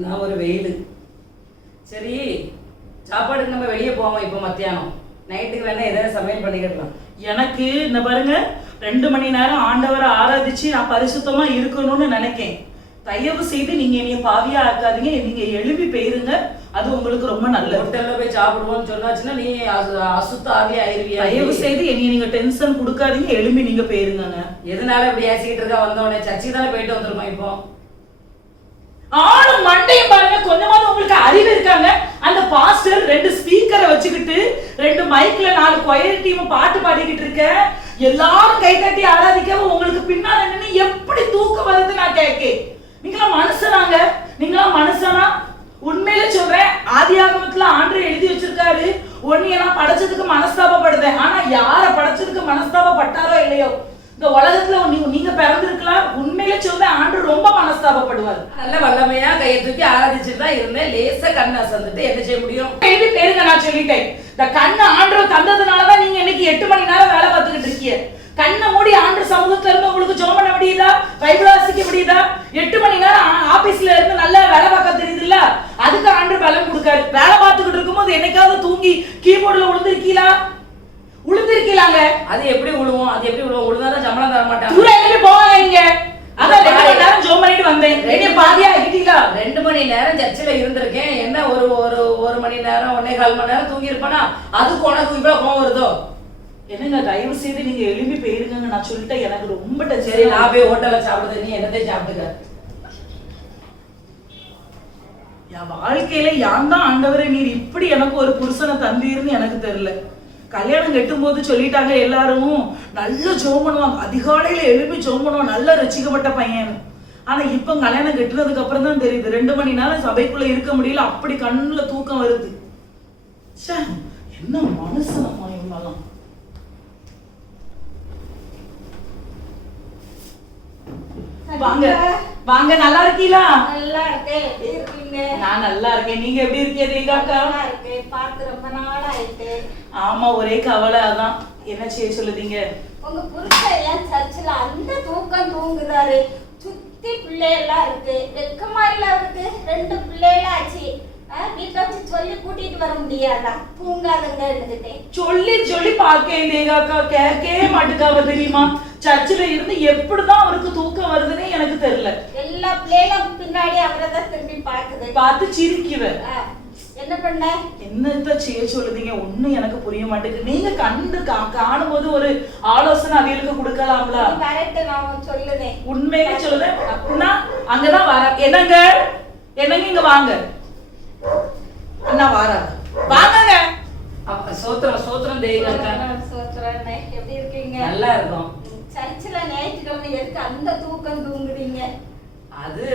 என்ன ஒரு வெயில். சரி, சாப்பாடுக்கு நம்ம வெளியே போவோம். இப்போ மத்தியானம் நைட்டுக்கு வேணா ஏதாவது சமையல் பண்ணிக்கிடலாம். எனக்கு இந்த பாருங்க 2 மணி நேரம் ஆண்டவரை ஆராதிச்சு நான் பரிசுத்தமா இருக்கணும்னு நினைக்கேன். தயவு செய்து நீங்க என்னைய பாவியா ஆக்காதீங்க. நீங்க எழுப்பி போயிருங்க, அது உங்களுக்கு ரொம்ப நல்லது. ஹோட்டல்ல போய் சாப்பிடுவோம்னு சொன்னாச்சுன்னா நீ அசுத்த ஆவியா ஆயிருவியா? தயவு செய்து என்னைய நீங்க டென்ஷன் கொடுக்காதீங்க, எழுப்பி நீங்க போயிருங்க. எதனால இப்படி ஏசிக்கிட்டு இருக்கா? வந்தோடனே சர்ச்சைக்கு தானே போயிட்டு வந்துருக்கோம். இப்போ ஆளும் மண்டையும் பாருங்க, கொஞ்சமாவது உங்களுக்கு அறிவு இருக்காங்க. அந்த பாஸ்டர் 2 ஸ்பீக்கரை வச்சுக்கிட்டு 2 மைக்ல 4 கொயர் டீம் பாட்டு பாடிக்கிட்டு இருக்க, எல்லாரும் கை தட்டி ஆராதிக்கவும் உங்களுக்கு பின்னால நின்று எப்படி தூக்கம் வருது நான் கேட்கேன். நீங்களாம் மனுஷனாங்க? நீங்களாம் மனுஷனா? உண்மையில சொல்றேன், ஆதியாகமத்துல ஆண்டவர் எழுதி வச்சிருக்காரு, ஒன்னிய நான் படைச்சதுக்கு மனஸ்தாபப்படுதேன். ஆனா யார படைச்சதுக்கு மனஸ்தாபப்பட்டாரோ இல்லையோ, இந்த உலகத்துல நீங்க பிறந்திருக்கலாம். உண்மையில சொல்றேன், ஆண்டவர் ரொம்ப மனஸ்தாபப்படுவார். நல்ல வல்லமையா கையை தூக்கி ஆராதிச்சுட்டு தான் இருந்தேன். லேசா கண்ணை அசந்துட்டு என்ன செய்ய முடியும்? எழுதி பேருங்க, நான் சொல்லிட்டேன். இந்த கண்ணை ஆண்டவர் தந்ததுனாலதான் நீங்க இன்னைக்கு 8 மணி நேரம் வேலை பார்த்துக்கிட்டு இருக்கீங்க. கண்ணை மூடி ஆண்டவர் சமூகத்துல இருந்து உங்களுக்கு ஜெபம் பண்ண முடியுதா? பைபிள் வாசிக்க முடியுதா? 8 மணி நேரம் ஆபீஸ்ல இருந்து நல்லா வேலை பார்க்க தெரியுதுல்ல, அதுக்கு ஆண்டவர் பலம் கொடுக்காரு. வேலை பார்த்துக்கிட்டு இருக்கும்போது என்னைக்காவது தூங்கி கீபோர்டுல விழுந்திருக்கீங்களாங்க? அது எப்படி விழுவோம்? அது எப்படி விழுவோம்? விழுந்தாதான் சம்பளம் தர மாட்டாங்க. தூர எங்க போவாங்க நீங்க? அதான் 2 மணி நேரம் ஜெபம் பண்ணிட்டு வந்தேன். என்னைய பாதியா ஆகிட்டீங்களா? 2 மணி நேரம் சர்ச்சில் இருந்திருக்கேன். என்ன ஒரு மணி நேரம் 1.25 மணி நேரம் தூங்கி இருப்பேனா? அதுக்கு உனக்கு இவ்வளவு கோவம் வருதோ? என்னங்க, தயவு செய்து நீங்க எழுப்பி போயிருங்க. நான் சொல்லிட்டேன், எனக்கு ரொம்ப சரி, நான் போய் ஹோட்டல்ல சாப்பிடுறது, நீ என்னதை சாப்பிட்டுக்க. என் வாழ்க்கையில யான் தான் ஆண்டவரே நீர் இப்படி எனக்கு ஒரு புருஷனை தந்தீர்னு எனக்கு தெரியல. கல்யாணம் கட்டும் போது சொல்லிட்டாங்க எல்லாரும், நல்ல ஜெபம் பண்ணுவாங்க, அதிகாலையில எழுப்பி ஜெபம் பண்ணுவாங்க, நல்ல ரசிக்கப்பட்ட பையன். ஆனா இப்ப கல்யாணம் கட்டுனதுக்கு அப்புறம் தான் தெரியுது, 2 மணி நேரம் சபைக்குள்ள இருக்க முடியல, அப்படி கண்ணுல தூக்கம் வருது. என்ன மனுஷனமா இவங்கெல்லாம்? வாங்க வாங்க, நல்லா இருக்கீங்களா? நல்லா இருக்கேன். எப்படி இருக்கீங்க? நான் நல்லா இருக்கேன். நீங்க எப்படி இருக்கீங்க தேகாக்கா? நல்லா இருக்கேன். பார்த்து ரொம்ப நாள் ஆயிட்டு. ஆமா, ஒரே கவலை. அதான் என்ன செய்ய சொல்லுதீங்க? உங்க புருஷன் ஏன் சர்ச்சில் அந்த தூக்கம் தூங்குதாரு? சுத்தி பிள்ளையெல்லாம் இருக்கு, வெக்கமா இல்ல அவருக்கு? 2 பிள்ளையெல்லாம் ஆச்சு. வீட்டுல வச்சு சொல்லி கூட்டிட்டு வர முடியாதா? தூங்காதுங்க இருந்துட்டேன். சொல்லி சொல்லி பாக்கேன் தேகாக்கா, கேட்கவே மாட்டுக்காவ தெரியுமா? சர்ச்சில் இருந்து எப்படிதான் அவருக்கு தூக்கம் வருதுன்னே எனக்கு தெரியல. எல்லா பிள்ளைகளும் பின்னாடி அவரை தான் திரும்பி பாக்குது. பார்த்து சிரிக்குவ. என்ன பண்ண? என்னத்த செய்ய சொல்லுதீங்க? ஒண்ணும் எனக்கு புரிய மாட்டேங்குது. நீங்க கண்டு காணும்போது ஒரு ஆலோசனை அவியலுக்கு கொடுக்கலாம்ல? கரெக்ட், நான் சொல்லுதேன். உண்மையிலே சொல்லுதேன். அப்படின்னா அங்கதான் வர. என்னங்க என்னங்க, இங்க வாங்க. அண்ணா வாராங்க, வாங்க. சோத்திரம் சோத்திரம் தெய்வம். சோத்திரம். எப்படி இருக்கீங்க? நல்லா இருக்கும். சர்ச்சில் ஞாயிற்றுக்கிழமை எதுக்கு அந்த தூக்கம் தூங்குறீங்க? அது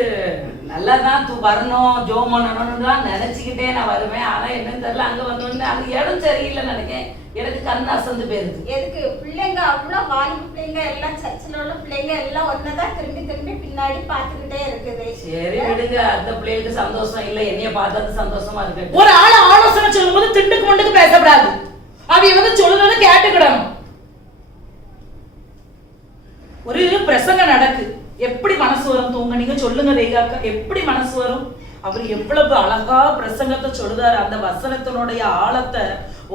நல்லாதான் வரணும், ஜோம் பண்ணணும்னு தான் நினைச்சுக்கிட்டே நான் வருவேன். ஆனா என்னன்னு தெரியல, அங்க வந்தோடனே அங்க இடம் சரியில்லைன்னு நினைக்கிறேன். எனக்கு கண் அசந்து போயிருது. எதுக்கு? பிள்ளைங்க அவ்வளவு வாலிப பிள்ளைங்க எல்லாம், சர்ச்சில் உள்ள பிள்ளைங்க எல்லாம் ஒன்னதான் திரும்பி திரும்பி பின்னாடி பாத்துக்கிட்டே இருக்குது. சரி விடுங்க, அந்த பிள்ளைகளுக்கு சந்தோஷம் இல்லை, என்னைய பார்த்தது சந்தோஷமா இருக்கு. ஒரு ஆள் ஆலோசனை சொல்லும் போது திண்டுக்கு மண்டுக்கு பேசக்கூடாது. அவைய சொல்லுறத கேட்டுக்கிடணும். ஒரு பிரசங்க நடக்கு, எப்படி மனசு வரும் தூங்க? நீங்க சொல்லுங்க தேகாக்கா, எப்படி மனசு வரும்? அவர் எவ்வளவு அழகா பிரசங்கத்தை சொல்லுதாரு. அந்த வசனத்தினுடைய ஆழத்தை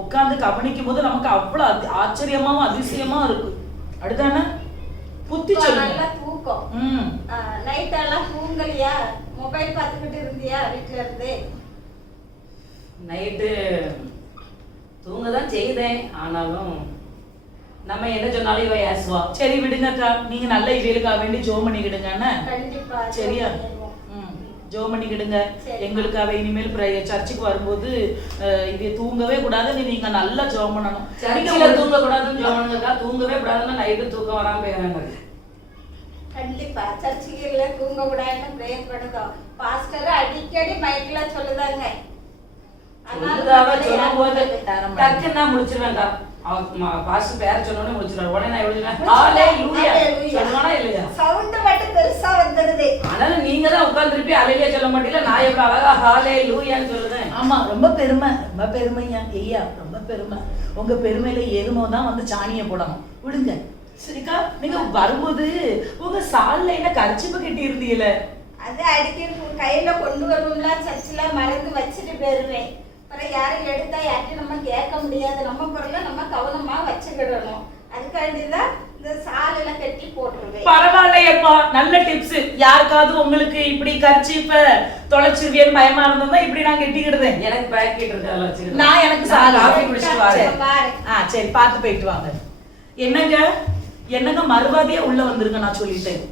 உட்கார்ந்து கவனிக்கும் போது நமக்கு அவ்வளவு ஆச்சரியமாவும் அதிசயமா இருக்கு. அடுத்தான புத்தி சொல்லுங்க. நல்லா தூக்கம். நைட் எல்லாம் தூங்கலையா? மொபைல் பார்த்துக்கிட்டு இருந்தியா வீட்டுல இருந்து? நைட்டு தூங்கதான் செய்தேன், ஆனாலும் நம்ம என்ன சொன்னாலும் இவ ஏசுவா. சரி விடுங்கக்கா, நீங்க நல்ல இவைகளுக்காக வேண்டி ஜோம் பண்ணிக்கிடுங்க. கண்டிப்பா. சரியா? ஜோம் பண்ணிக்கிடுங்க. எங்களுக்காக இனிமேல் சர்ச்சுக்கு வரும்போது இது தூங்கவே கூடாதுன்னு நீங்க நல்லா ஜோம் பண்ணணும். சர்ச்சில் தூங்க கூடாதுன்னு ஜோம் பண்ணுங்கக்கா. தூங்கவே கூடாதுன்னா நைட்டு தூக்கம் வராம போயிடுறாங்க. கண்டிப்பா சர்ச்சுல தூங்க கூடாதுன்னு பிரேயர் பண்ணுதோம். பாஸ்டர் அடிக்கடி மைக்ல சொல்லுதாங்க. சொல்லும் போது டக்குன்னு நான் முடிச்சிருவேன்க்கா. அவன் பாஸ்டர் பேர சொன்னோடனே முடிச்சிருவாரு. உடனே நான் எப்படி ஹல்லேலூயா சொல்லுவானா இல்லையா? சவுண்ட் மட்டும் பெருசா வந்துடுது. ஆனாலும் நீங்க தான் உட்கார்ந்துருப்பி ஹல்லேலூயா சொல்ல மாட்டீங்களா? நான் எவ்வளவு அழகா ஹல்லேலூயான்னு சொல்லுதேன். ஆமா, ரொம்ப பெருமை, ரொம்ப பெருமையா. ஐயா ரொம்ப பெருமை. உங்க பெருமையில எருமோ தான் சாணியை போடணும். விடுங்க. சரிக்கா, நீங்க வரும்போது உங்க சால்ல என்ன கர்ச்சிப்பு கட்டி இருந்தீல, அது அடிக்கடி கையில கொண்டு வருவோம்ல, சர்ச்சில் மறந்து வச்சுட்டு போயிருவேன். அப்புறம் யாரும் எடுத்தா யார்ட்டையும் நம்ம கேட்க முடியாது. நம்ம பொருளை நம்ம கவனமா வச்சுக்கிடணும். அதுக்காண்டிதான் இந்த சாலையில கட்டி போட்டுருவேன். பரவாயில்லையப்பா, நல்ல டிப்ஸ். யாருக்காவது உங்களுக்கு இப்படி கர்ச்சீப்ப தொலைச்சிருவியன்னு பயமா இருந்ததா இப்படி நான் கெட்டிக்கிடுதேன். எனக்கு பேக்கெட் இருக்கால வச்சுக்கிறேன். நான் எனக்கு காஃபி குடிச்சிட்டு வரேன். பாரு. சரி, பார்த்து போயிட்டு வாங்க. என்னங்க மறுவாதியா உள்ள வந்துருங்க, நான் சொல்லிட்டேன்.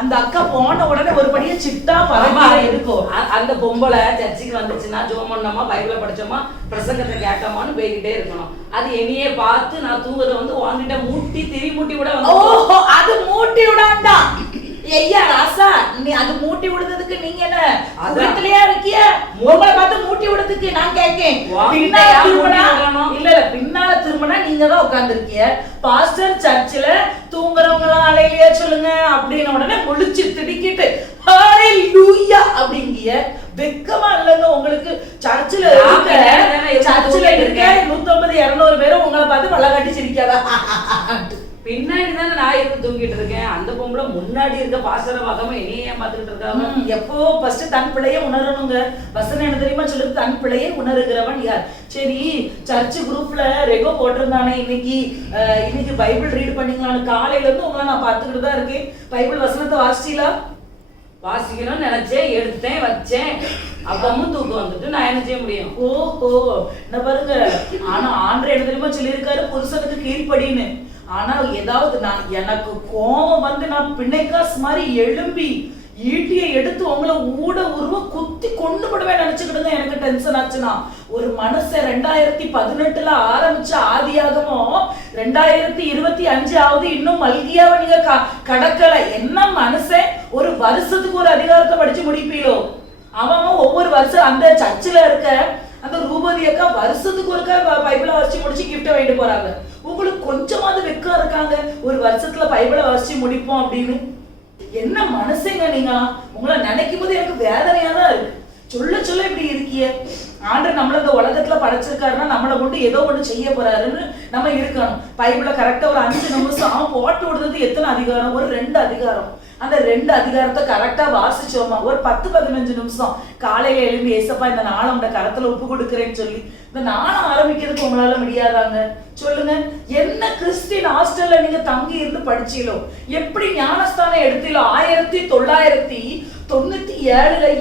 அந்த அக்கா போன உடனே ஒரு படியே சிட்டா பரமா இருக்கும். அந்த பொம்பளை சர்ச்சுக்கு வந்துச்சுன்னா ஜோம் பண்ணோமா, பைபிளை படிச்சோமா, பிரசங்கத்தை கேட்டோமான்னு போய்கிட்டே இருக்கணும். அது என்னையே பார்த்து நான் தூங்குறத வந்து வாங்கிட்ட மூட்டி திரி மூட்டி விட வந்து. ஓஹோ, அது மூட்டி விடாண்டா. ஐயா ராசா, நீ அது மூட்டி விடுறதுக்கு நீங்க என்ன அதுலயா இருக்கிய? உங்களை பார்த்து மூட்டி விடுறதுக்கு நான் கேட்கேன். பின்னால திரும்பினா இல்ல பின்னால திரும்பினா நீங்க தான் உட்கார்ந்துருக்கிய. பாஸ்டர் சர்ச்சில் தூங்குறவங்களாம் அலையிலையா சொல்லுங்க அப்படின்னு உடனே முழிச்சு திடுக்கிட்டு ஹalleluya அப்படிங்கிய. வெக்கமா இல்லங்க உங்களுக்கு? சர்ச்சில் இருக்க 150-200 பேரும் உங்களை பார்த்து வள்ள கட்டி சிரிக்காதா? பின்னாடி தானே நான் இருந்து தூங்கிட்டு இருக்கேன். அந்த பொம்பளை முன்னாடி இருக்க பாசர பார்க்காம என்னையே பார்த்துக்கிட்டு இருக்காங்க. எப்போ ஃபர்ஸ்ட் தன் பிள்ளையை உணரணுங்க. வசனம் என்ன தெரியுமா சொல்லுது? தன் பிள்ளையை உணர்கிறவன் யார்? சரி, சர்ச் குரூப்ல ரெகோ போட்டிருந்தானே இன்னைக்கு பைபிள் ரீட் பண்ணீங்களான்னு காலையில இருந்து உங்களை நான் பார்த்துக்கிட்டு தான் இருக்கேன். பைபிள் வசனத்தை வாசிச்சீங்களா? வாசிக்கணும்னு நினைச்சேன், எடுத்தேன், வச்சேன். அப்பவும் தூக்கம் வந்துட்டு நான் என்ன செய்ய முடியும்? ஓஹோ, என்ன பாருங்க. ஆனா ஆண்டவர் என்ன தெரியுமா சொல்லியிருக்காரு? புருஷனுக்கு கீழ்ப்படின்னு. ஆனா ஏதாவது எனக்கு கோபம் வந்து நான் பிணைக்காஸ் மாதிரி எழும்பி ஈட்டியை எடுத்து உங்களை உருவ குத்தி கொண்டு விடுவேன் நினைச்சுக்கிடுங்க. எனக்கு டென்ஷன் ஆச்சுன்னா ஒரு மனுஷன் 2018 ஆரம்பிச்ச ஆதியாகமும் 2025 ஆகுது, இன்னும் மல்கியாவை நீங்க கடக்கல. என்ன மனுஷன் ஒரு வருஷத்துக்கு ஒரு அதிகாரத்தை படிச்சு முடிப்பீங்களோ? அவன் ஒவ்வொரு வருஷம் அந்த சர்ச்சில் இருக்க அந்த ரூபதி அக்கா வருஷத்துக்கு ஒருக்கா பைபிளை வாசிச்சு முடிச்சு கிஃப்ட் வாங்கிட்டு போறாங்க. உங்களுக்கு கொஞ்சமாவது வெக்கம் இருக்காங்க? ஒரு வருஷத்துல பைபிளை வாசிச்சு முடிப்போம் அப்படின்னு. என்ன மனசுங்க நீங்க? உங்களை நினைக்கும் போது எனக்கு வேதனையா தான் இருக்கு. சொல்ல சொல்ல இப்படி இருக்கிய. ஆண்டவர் நம்மள இந்த உலகத்துல படைச்சிருக்காருன்னா நம்மளை கொண்டு ஏதோ ஒண்ணு செய்ய போறாருன்னு நம்ம இருக்கணும். பைபிளை கரெக்டா ஒரு 5 நிமிஷம் அவன் போட்டு விடுறது எத்தனை அதிகாரம்? ஒரு 2 அதிகாரம். அந்த 2 அதிகாரத்தை கரெக்டா வாசிச்சோமா ஒரு 10-15 நிமிஷம் காலையில எழும்பி ஏசப்பா இந்த நாளை உங்க கரத்துல ஒப்பு கொடுக்குறேன்னு சொல்லி இந்த நாளை ஆரம்பிக்கிறதுக்கு உங்களால முடியாதாங்க? சொல்லுங்க. என்ன கிறிஸ்டின் ஹாஸ்டல்ல நீங்க தங்கி இருந்து படிச்சீங்களோ? எப்படி ஞானஸ்தானம் எடுத்தீங்களோ? 1997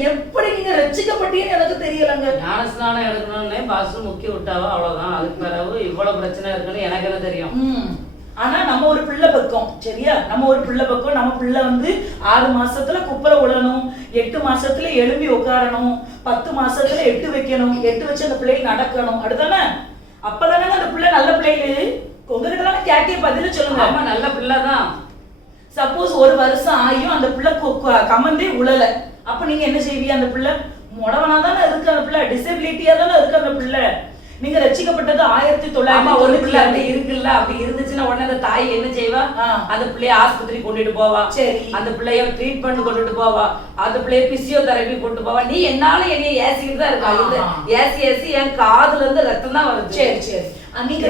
எப்படி நீங்க ரட்சிக்கப்பட்டீங்கன்னு எனக்கு தெரியலங்க. ஞானஸ்தானம் எடுக்கணும்னே பாஸ்டர் முக்கிய விட்டாவா, அவ்வளவுதான். அதுக்கு பிறகு இவ்வளவு பிரச்சனை இருக்குன்னு எனக்கு என்ன தெரியும்? ஆனா நம்ம ஒரு பிள்ளை பக்கம், சரியா? நம்ம ஒரு பிள்ளை பக்கம். நம்ம பிள்ளை வந்து 6 மாசத்துல குப்பரை விடணும், 8 மாசத்துல எழும்பி உட்காரணும், 10 மாசத்துல 8 வைக்கணும், 8 வச்சு அந்த பிள்ளை நடக்கணும். அடுத்தானே அப்பதானே அந்த பிள்ளை நல்ல பிள்ளைகள். உங்ககிட்ட தானே கேட்க பதில சொல்லுங்க. ஆமா, நல்ல பிள்ளைதான். சப்போஸ் ஒரு வருஷம் ஆகியும் அந்த பிள்ளை கமந்தே உழல, அப்ப நீங்க என்ன செய்வீங்க? அந்த பிள்ளை முடவனா தானே இருக்கு, அந்த பிள்ளை டிசபிலிட்டியா தானே இருக்கு அந்த பிள்ளை. நீங்க ரட்சிக்கப்பட்டது 1990 அப்படி இருக்குல்ல. அப்படி இருந்துச்சுன்னா உடனே அந்த தாய் என்ன செய்வா? அந்த பிள்ளைய ஆஸ்பத்திரி கொண்டுட்டு போவா. சரி, அந்த பிள்ளைய ட்ரீட்மெண்ட் கொண்டுட்டு போவா. அந்த பிள்ளைய பிசியோதெரபி கொண்டு போவா. நீ என்னாலும் என்னைய ஏசிட்டு தான் இருக்கா. ஏசி என் காதுல இருந்து ரத்தம் தான் வருது. சரி சரி, நீங்க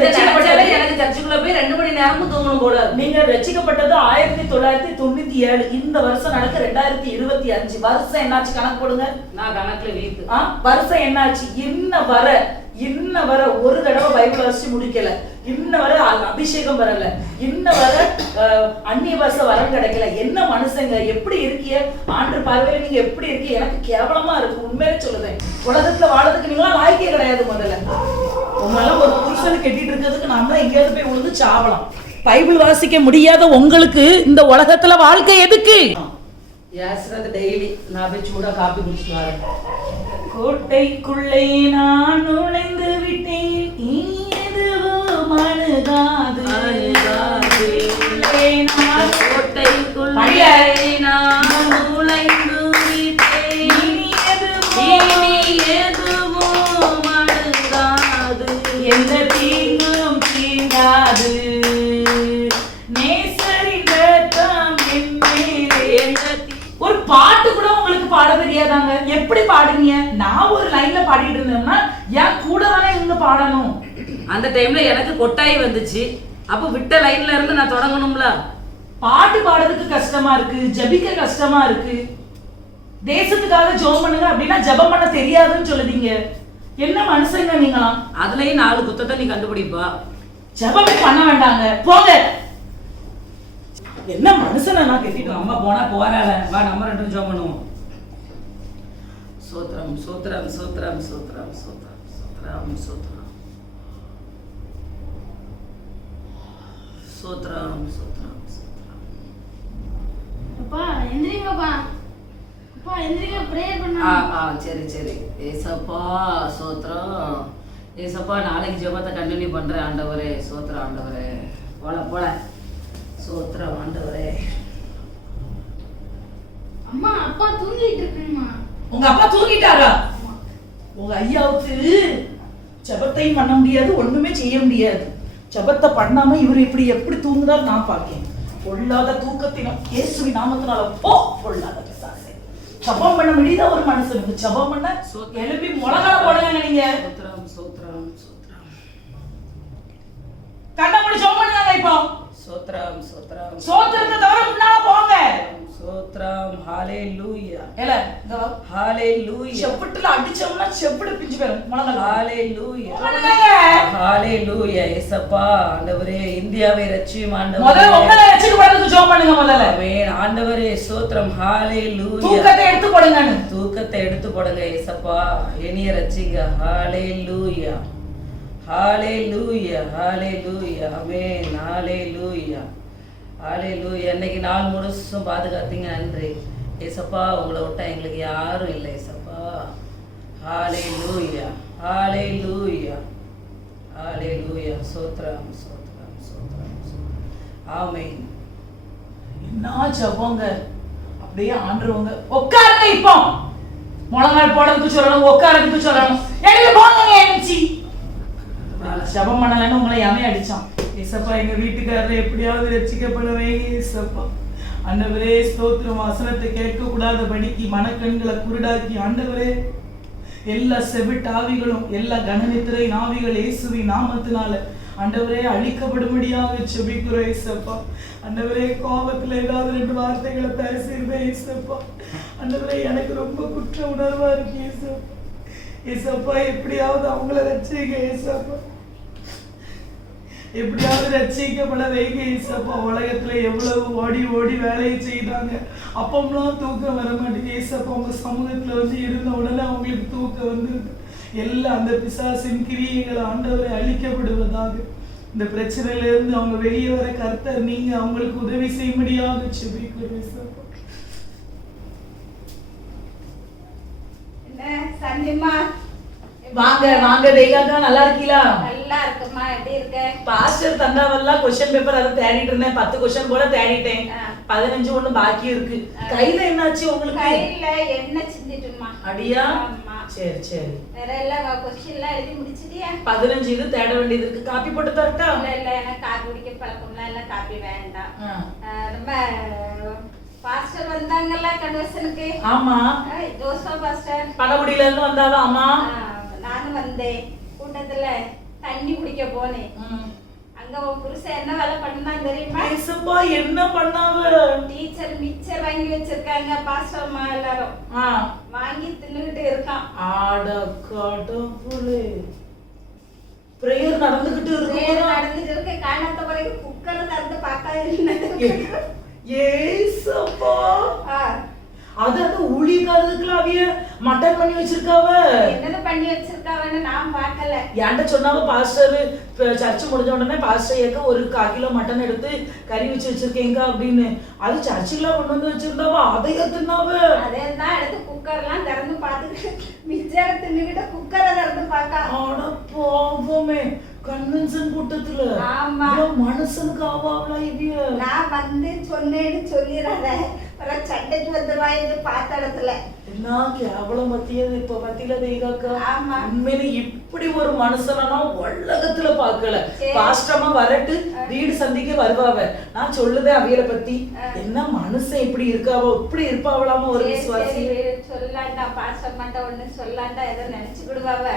எனக்கு சர்ச்சுக்குள்ள போய் 2 மணி நேரமும் தூங்கணும் போல. நீங்க ரட்சிக்கப்பட்டது 1997. இந்த வருஷம் நடக்க 2025 வருஷம் என்னாச்சு கணக்கு போடுங்க. நான் கணக்குல வீட்டு வருஷம் என்னாச்சு? இன்ன வர ஒரு தடவை பைபிள் வாசிச்சு முடிக்கல. இன்ன வர அபிஷேகம் வரல. இன்ன வர அந்நிய பாஷை வரம் கிடைக்கல. என்ன மனுஷங்க எப்படி இருக்கிய? ஆண்டு பார்வையில நீங்க எப்படி இருக்கீங்க? எனக்கு கேவலமா இருக்கு, உண்மையிலே சொல்லுவேன். உலகத்துல வாழறதுக்கு நீங்களாம் லாய்க்கே கிடையாது. முதல்ல உங்களால ஒரு புருஷனை கெட்டிட்டு இருக்கிறதுக்கு நாம எங்கேயாவது போய் விழுந்து சாவலாம். பைபிள் வாசிக்க முடியாத உங்களுக்கு இந்த உலகத்துல வாழ்க்கை எதுக்கு? டெய்லி நான் போய் சூடா காப்பி குடிச்சிட்டு வரேன். கோட்டைக்குள்ளே நான் நுழைந்து விட்டேன், எதுவும் அணுகாது. கோட்டைக்குள்ளே நான் நுழைந்து விட்டேன், எதுவும் அணுகாது. எந்த தீங்கும் தீண்டாது. ஒரு பாட்டு கூட உங்களுக்கு பாட தெரியாதாங்க? எப்படி பாடுங்க? நான் ஒரு லைன்ல பாடிட்டு இருந்தேன்னா என் கூட தானே இருந்து பாடணும். அந்த டைம்ல எனக்கு கொட்டாய் வந்துச்சு. அப்ப விட்ட லைன்ல இருந்து நான் தொடங்கணும்ல. பாட்டு பாடுறதுக்கு கஷ்டமா இருக்கு, ஜபிக்க கஷ்டமா இருக்கு. தேசத்துக்காக ஜெபம் பண்ணுங்க அப்படின்னா ஜெபம் பண்ண தெரியாதுன்னு சொல்லுதீங்க. என்ன மனுஷங்க நீங்களாம்? அதுலயும் 4 குத்தத்தை நீ கண்டுபிடிப்பா. ஜெபமே பண்ண வேண்டாங்க, போங்க. என்ன மனுஷனை நான் கேட்டிட்டு அம்மா போனா போறாள, வா நம்ம 2 ஜெபம் பண்ணுவோம். சோத்ரம் சோத்ரம் சோத்ரம் சோத்ரம் சோத்ரம் சோத்ரம் சோத்ரம் சோத்ரம் சோத்ரம் சோத்ரம். அப்பா எந்திரிங்கப்பா, அப்பா எந்திரிங்க, பிரேயர் பண்ணா. சரி சரி. ஏசப்பா சோத்ரம். ஏசப்பா நாளைக்கு ஜெபத்தை கண்டினியூ பண்றேன் ஆண்டவரே. சோத்ரம் ஆண்டவரே. போல போல. சோத்ரம் ஆண்டவரே. அம்மா அப்பா தூங்கிட்டு இருக்குமா? உங்க அப்பா தூங்கிட்டாரா? உங்க ஐயாவுக்கு ஜெபத்தையும் பண்ண முடியாது, ஒண்ணுமே செய்ய முடியாது. ஜெபத்தை பண்ணாம இவர் எப்படி தூங்குதார் நான் பார்க்கேன். பொல்லாத தூக்கத்தினம் இயேசுவின் நாமத்தினால போ. பொல்லாத பிசாசே, ஜெபம் பண்ண முடியாத ஒரு மனுஷனுக்கு ஜெபம் பண்ண எழுப்பி முழங்கால போடுங்க நீங்க. சோத்ரம் சோத்ரம் சோத்ரம். கண்ணை மூடி ஜெபம் பண்ணுங்க இப்போ. சோத்ரம் சோத்ரம் சோத்திரத்தை தவிர முன்னால போங்க. சோத்ரம். ஹalleluya. ஏல இங்க வா. ஹalleluya. செப்பட்டுல அடிச்சோம்னா செப்படு பிஞ்சு போயிடும். முழங்கால. ஹalleluya. பண்ணுங்க. ஹalleluya. ஏசப்பா ஆண்டவரே, இந்தியாவை ரட்சியும் ஆண்டவரே. முதல்ல உங்களை ரட்சிக்க பண்றதுக்கு ஜெபம் பண்ணுங்க முதல்ல. ஆமென் ஆண்டவரே. சோத்ரம். ஹalleluya. தூக்கத்தை எடுத்து போடுங்க. தூக்கத்தை எடுத்து போடுங்க ஏசப்பா. என்னைய ரட்சிங்க. ஹalleluya. ஹalleluya. ஹalleluya. ஆமென். ஹalleluya. ஹalleluya. இன்னைக்கு நாள் முழுசும் பாதுகாத்தீங்க, நன்றி ஏசப்பா. உங்களை விட்டா எங்களுக்கு யாரும் இல்லை ஏசப்பா. ஹalleluya. ஹalleluya. ஹalleluya. சோத்ரம் சோத்ரம் சோத்ரம். ஆமென். என்ன ஜெபங்க. அப்படியே ஆண்டவங்க உட்காருங்க இப்போ. முழங்கால் போடுறதுக்கு சொல்லணும், உட்காரதுக்கு சொல்லணும். எழுந்து போங்க என்சி. ஜெபம் பண்ணலன்னு உங்களை யாமே அடிச்சான். ஏசப்பா எங்க வீட்டுக்காரரை எப்படியாவது ரட்சிக்கப்பட வைங்க ஏசப்பா. ஆண்டவரே ஸ்தோத்திரம். வசனத்தை கேட்க கூடாதபடிக்கு மனக்கண்களை குருடாக்கி ஆண்டவரே எல்லா செவிட்டு ஆவிகளும் எல்லா கனநித்திரை ஆவிகள் இயேசுவின் நாமத்தினால ஆண்டவரே அழிக்கப்படும்படியாக ஜெபிக்கிறோம் ஏசப்பா. ஆண்டவரே கோபத்துல ஏதாவது 2 வார்த்தைகளை பேசியிருந்தேன் ஏசப்பா. ஆண்டவரே எனக்கு ரொம்ப குற்ற உணர்வா இருக்கு ஏசப்பா. ஏசப்பா எப்படியாவது அவங்கள ரட்சிங்க ஏசப்பா. எப்படியாவது ரட்சிக்கப்பட வைங்க ஏசப்பா. உலகத்துல எவ்வளவு ஓடி ஓடி வேலையை செய்தாங்க, அப்பம்லாம் தூக்கம் வர மாட்டேங்குது ஏசப்பா. உங்க சமூகத்துல வந்து இருந்த உடனே அவங்களுக்கு தூக்கம் வந்துருக்கு. எல்லாம் அந்த பிசாசின் கிரியைகள் ஆண்டவரை அழிக்கப்படுவதாக. இந்த பிரச்சனையில இருந்து அவங்க வெளியே வர கர்த்தர் நீங்க அவங்களுக்கு உதவி செய்யும்படியாக ஜெபிக்கிறோம் ஏசப்பா. சந்திமா வாங்க வாங்க தெய்வாக்கா, நல்லா இருக்கீங்களா? நல்லா இருக்குமா, எப்படி இருக்க? பாஸ்டர் தந்தாவெல்லாம் கொஸ்டின் பேப்பர் அதை தேடிட்டு இருந்தேன். 10 கொஸ்டின் போல தேடிட்டேன். 15 ஒண்ணு பாக்கி இருக்கு. கையில என்னாச்சு உங்களுக்கு? கையில என்ன சிந்திட்டுமா? அடியா? ஆமா. சரி சரி. வேற எல்லாம் கொஸ்டின் எல்லாம் எழுதி முடிச்சிட்டியா? 15 இது தேட வேண்டியது இருக்கு. காப்பி போட்டு தரட்டா? இல்ல எனக்கு காப்பி குடிக்க பழக்கம்லாம் இல்ல, காப்பி வேண்டாம். ரொம்ப பாஸ்டர் வந்தாங்கல்ல கன்வென்ஷனுக்கு. ஆமா. ஜோசப் பாஸ்டர் பணகுடியில இருந்து வந்தாவா? ஆமா. நானும் வந்தேன். கூட்டத்துல தண்ணி குடிக்க போனேன். அங்க உன் புருஷன் என்ன வேலை பண்ணா தெரியுமா? ஏசப்பா என்ன பண்ணாவ? டீச்சர் மிச்சர் வாங்கி வச்சிருக்காங்க பாஸ்டர் அம்மா எல்லாரும். வாங்கி தின்னுகிட்டு இருக்கான். ஆட கடவுளே. பிரேயர் நடந்துகிட்டு இருக்கு. நடந்துட்டு இருக்கு. காணாத வரைக்கும் குக்கரை திறந்து பார்க்க இருந்தது. ஏசப்பா. அது அந்த ஊழியக்காரதுக்குள்ள அவிய மட்டன் பண்ணி வச்சிருக்காவ. என்னது பண்ணி வச்சிருக்காவன்னு நான் பார்க்கல. என்கிட்ட சொன்னாவ பாஸ்டர் சர்ச்சு முடிஞ்ச உடனே பாஸ்டர் ஏக்க 1/4 கிலோ மட்டன் எடுத்து கறி வச்சு வச்சிருக்கேங்க அப்படின்னு. அது சர்ச்சுக்குள்ள கொண்டு வந்து வச்சிருந்தாவ. அதைய தின்னாவ. அதேதான் எடுத்து குக்கர்லாம் திறந்து பார்த்துட்டு மிச்சரை தின்னுகிட்ட குக்கரை திறந்து பார்க்க. ஆட பாவமே. கன்வென்ஷன் கூட்டத்துல மனுஷனுக்கு ஆவாவளா இவிய? நான் வந்து சொன்னேன்னு சொல்லிடாத, சண்டைக்கு வந்துருவாங்க பார்த்த இடத்துல. என்ன கேவலம் பத்தியது இப்ப பத்தியில தெய்காக்கா. ஆமா. உண்மையில இப்படி ஒரு மனுஷனா உலகத்துல பாக்கல. பாஸ்டமா வரட்டு வீடு சந்திக்க வருவாவ. நான் சொல்லுதேன் அவியலை பத்தி. என்ன மனுஷன் இப்படி இருக்காவோ இப்படி இருப்பாவளாம ஒரு விசுவாசி. சொல்லாண்டா பாஸ்டமாட்ட ஒண்ணு சொல்லாண்டா ஏதோ நினைச்சுக்கிடுவாவ.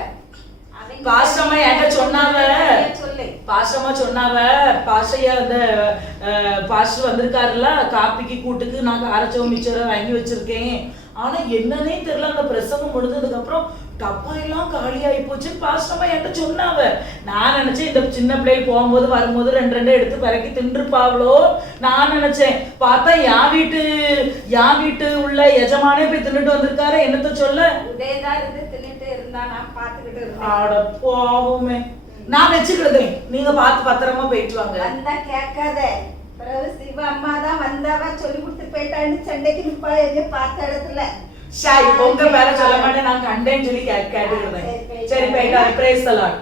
பாஸ்டமா என்கிட்ட சொன்னாவ. பாஸ்டமா சொன்னாவ பாஸ்டையா அந்த பாஸ்டர் வந்திருக்காருல்ல காப்பிக்கு கூட்டுக்கு, நாங்க அரைச்சவ மிச்சரை வாங்கி வச்சிருக்கேன் ஆனா என்னன்னே தெரியல, அந்த பிரசங்கம் முடிஞ்சதுக்கு அப்புறம் டப்பா எல்லாம் காலி ஆகி போச்சு. பாஸ்டமா என்கிட்ட சொன்னாவ. நான் நினைச்சேன் இந்த சின்ன பிள்ளைகள் போகும்போது வரும்போது ரெண்டு எடுத்து பறக்கி தின்றுப்பாவளோ நான் நினைச்சேன். பார்த்தா என் வீட்டு உள்ள எஜமானே போய் தின்னுட்டு வந்திருக்காரு. என்னத்த சொல்ல, இதேதான் இருந்து தின்னுட்டு இருந்தா நான் பாத்துக்கிட்டு இருந்தேன். ஆட போவுமே, நான் வச்சுக்கிடுதேன், நீங்க பார்த்து பத்திரமா போயிட்டு வாங்க. வந்தா கேட்காத. பிறகு சிவ அம்மா தான் வந்தாவா சொல்லி கொடுத்து போயிட்டான்னு சண்டைக்கு நிப்பா என்ன பார்த்த இடத்துல. ஷாய் உங்க பேர சொல்ல மாட்டேன், நான் கண்டேன்னு சொல்லி கேட்டுக்கிடுதேன். சரி போயிட்டாரு. Price the Lord.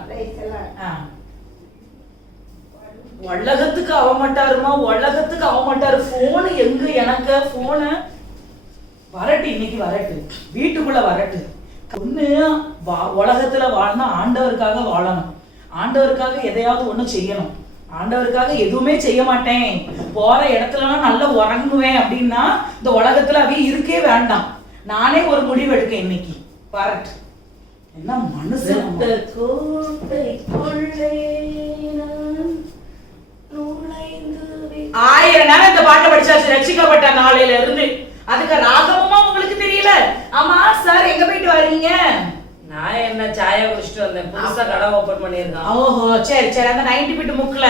உலகத்துக்கு ஆக மாட்டாருமா, உலகத்துக்கு ஆக மாட்டாரு. போன் எங்க எனக்கு போனு வரட்டு, இன்னைக்கு வரட்டு, வீட்டுக்குள்ள வரட்டு. ஒண்ணு உலகத்துல வாழணும், ஆண்டவருக்காக வாழணும், ஆண்டவருக்காக எதையாவது ஒண்ணு செய்யணும். ஆண்டவருக்காக எதுவுமே செய்ய மாட்டேன், போற இடத்துலலாம் நல்லா உறங்குவேன் அப்படின்னா இந்த உலகத்துல அவைய இருக்கே வேண்டாம். நானே ஒரு முடிவு எடுக்கேன் இன்னைக்கு. வரட்டு. என்ன மனுஷன். ஆயிரம் நேரம் இந்த பாட்டை படிச்சாச்சு ரட்சிக்கப்பட்ட நாளையில இருந்து. அதுக்கு ராகமுமா உங்களுக்கு தெரியல. ஆமா சார், எங்க போயிட்டு வரீங்க? நான் என்ன சாயா குடிச்சிட்டு வந்தேன். புதுசா கடை ஓபன் பண்ணிருக்கான். ஓஹோ சரி சரி. அந்த 90 பிட் முக்குல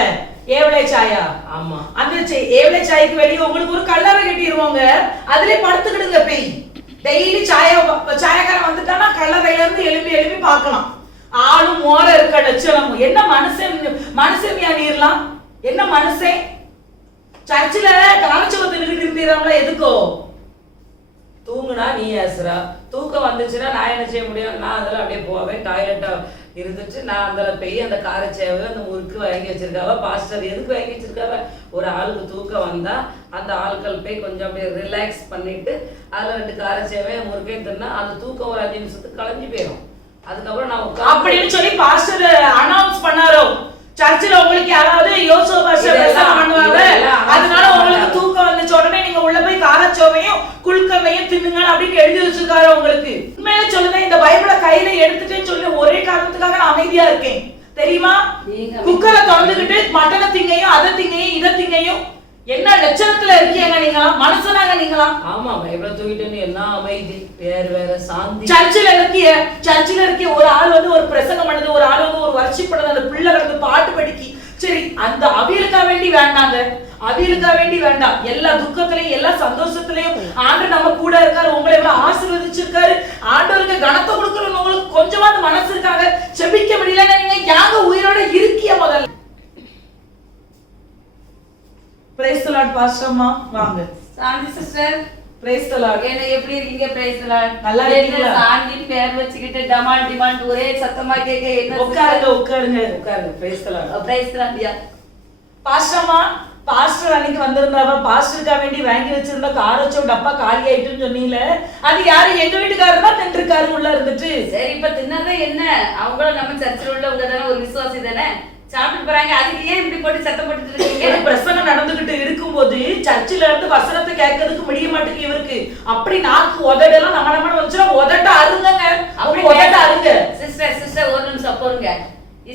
ஏவலை சாயா. ஆமா, அந்த ஏவலை சாய்க்கு வெளியே உங்களுக்கு ஒரு கல்லறை கட்டிடுவாங்க, அதுலயே படுத்துக்கிடுங்க. பேய் டெய்லி சாயக்காரன் வந்துட்டானா கல்லறையில இருந்து எழுப்பி பார்க்கலாம். ஆளும் மோர இருக்க லட்சணம். என்ன மனுஷன் நீர்லாம் என்ன மனுஷன்? சர்ச்சில் காலச்சுவத்தை நிறுத்திடுறாங்களா? எதுக்கோ? தூங்குனா நீ ஏசுறா, தூக்கம் வந்துச்சுன்னா நான் என்ன செய்ய முடியும்? நான் அதில் அப்படியே போவேன், டாய்லெட்டை இருந்துட்டு நான் அதில் போய் அந்த காரச்சேவை அந்த முறுக்கு வாங்கி வச்சிருக்காவ. பாஸ்டர் எதுக்கு வாங்கி வச்சிருக்காவ? ஒரு ஆளுக்கு தூக்கம் வந்தா அந்த ஆட்கள் போய் கொஞ்சம் அப்படியே ரிலாக்ஸ் பண்ணிட்டு அதில் 2 காரச்சேவை முறுக்கையும் தின்னா அந்த தூக்கம் ஒரு 5 நிமிஷத்துக்கு களைஞ்சு போயிடும். அதுக்கப்புறம் நான் அப்படின்னு சொல்லி பாஸ்டர் அனௌன்ஸ் பண்ணாரோ? சர்ச்சில் உங்களுக்கு யாராவது யோசோ பாஸ்டர் பிரசங்கம் பண்ணுவாங்க, அதனால உங்களுக்கு தூக்கம் வந்துச்சு உடனே நீங்க உள்ள போய் காரச்சோவையும் குல்கமையும் தின்னுங்க அப்படின்னு எழுதி வச்சிருக்காரு உங்களுக்கு. உண்மையில சொல்லுங்க, இந்த பைபிளை கையில எடுத்துட்டேன்னு சொல்லி ஒரே காரணத்துக்காக நான் அமைதியா இருக்கேன் தெரியுமா? குக்கரை திறந்துகிட்டு மட்டனை திங்கையும் அதை திங்கையும் இதை திங்கையும் என்ன லட்சணத்துல இருக்கீங்க நீங்களா? மனுஷனாங்க நீங்களா? ஆமா, பைபிள் தூக்கிட்டு என்ன அமைதி, வேற சாந்தி. சர்ச்சில் இருக்கிய ஒரு ஆள் வந்து ஒரு பிரசங்கம் பண்ணது, ஒரு ஆள் வந்து ஒரு வர்ஷிப் பண்ணது, அந்த பிள்ளை கிடந்து பாட்டு படிக்கி. சரி, அந்த அவியலுக்கா வேண்டி வேண்டாங்க, அவியலுக்கா வேண்டி வேண்டாம். எல்லா துக்கத்திலையும் எல்லா சந்தோஷத்திலையும் ஆண்டு நம்ம கூட இருக்காரு, உங்களை எவ்வளவு ஆசீர்வதிச்சிருக்காரு. ஆண்டவருக்கு கனத்தை கொடுக்கணும். உங்களுக்கு கொஞ்சமாவது மனசு இருக்காங்க, செபிக்க முடியல, நீங்க யாங்க உயிரோட இருக்கிய முதல்ல. பிரைஸ் தி லார்ட் பாஸ்டர்மா வாங்க. சாந்தி சிஸ்டர், பிரைஸ் தி லார்ட். என்ன எப்படி இருக்கீங்க? Price the Lord. நல்லா இருக்கீங்களா? சாந்தி பேர் வச்சுக்கிட்டு டிமாண்ட் ஒரே சத்தமா கேட்க என்ன? உட்காருங்க. Praise the lord. Praise the lord. பாஸ்டர்மா, பாஸ்டர் அன்னைக்கு வந்திருந்தாவ, பாஸ்டருக்கா வேண்டி வாங்கி வச்சிருந்த காரச்சோ டப்பா காலி ஆயிட்டுன்னு சொன்னீங்களே, அது யாரு? எங்க வீட்டுக்காரர் தான் தின்றுக்காரு உள்ள இருந்துட்டு. சரி, இப்ப தின்னதே என்ன? அவங்களும் நம்ம சர்ச்சில் உள்ளவங்க தானே, ஒரு விசுவாசி தானே, சாப்பிட்டு போறாங்க. அதுக்கு ஏன் இப்படி போட்டு சத்தம் போட்டுட்டு இருக்கீங்க? பிரசங்கம் நடந்துகிட்டு இருக்கும்போது சர்ச்சில இருந்து வசனத்தை கேட்கறதுக்கு முடிய மாட்டேங்குது இவருக்கு. அப்படி நாக்கு உதடெல்லாம் நம்ம வந்துச்சுன்னா உதட்ட அருங்க, அப்படி உதட்ட அருங்க. சிஸ்டர் ஒரு நிமிஷம் போருங்க.